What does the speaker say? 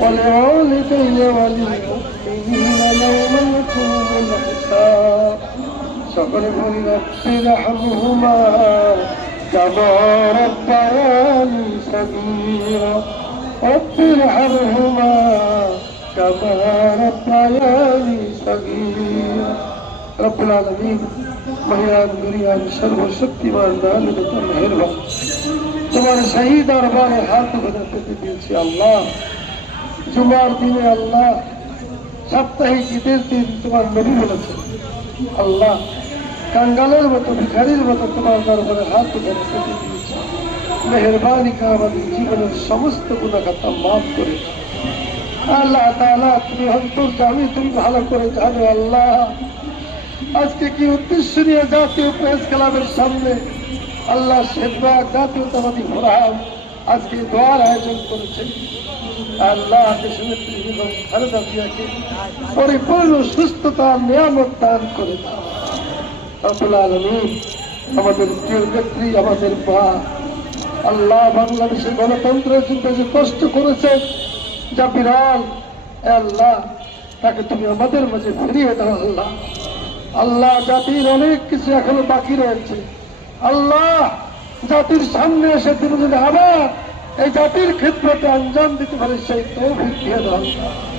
وللعولدين وللمؤمنين يوم يقوم الحساب فاضرب النفس لحمهما كما ربياني صغيرا رب ارحمهما كما ربياني صغيرا رب العالمين مهران بريان سرو شكتي ماندان لتمهر وقت তোমার সেই দরবারে হাত ধরে পেতে দিয়েছি আল্লাহ। জুমার দিনে আল্লাহ, সাপ্তাহিক ঈদের দিন তোমার নবী বলেছে আল্লাহ, কাঙ্গালের মতো, ভিখারির মতো তোমার দরবারে হাত ধরে পেতে দিয়েছি। মেহরবানি আমাদের জীবনের সমস্ত গুণাখাতা মাফ করে। আল্লাহ তাআলা, তুমি অন্তর জানি তুমি ভালো করে জানো আল্লাহ। আজকে কি উদ্দেশ্য নিয়ে জাতীয় প্রেস ক্লাবের সামনে আল্লাহ শেখবাগ জাতীয়তাবাদী ফোরাম আজকে দোয়ার আয়োজন করেছে আল্লাহ পরিপূর্ণ সুস্থতা, নিয়ামত দান করে আমাদের প্রিয় নেত্রী, আমাদের মা, আল্লাহ বাংলাদেশের গণতন্ত্রের জন্য যে কষ্ট করেছে, যা বিরাল আল্লাহ, তাকে তুমি আমাদের মাঝে ফিরিয়ে দাও আল্লাহ। আল্লাহ জাতির অনেক কিছু এখনও বাকি রয়েছে। আল্লাহ জাতির সামনে এসে তিনি যদি আবার এই জাতির ক্ষেত্রে অঞ্জাম দিতে পারে, সেই তৌফিক দিয়ে দাও আল্লাহ।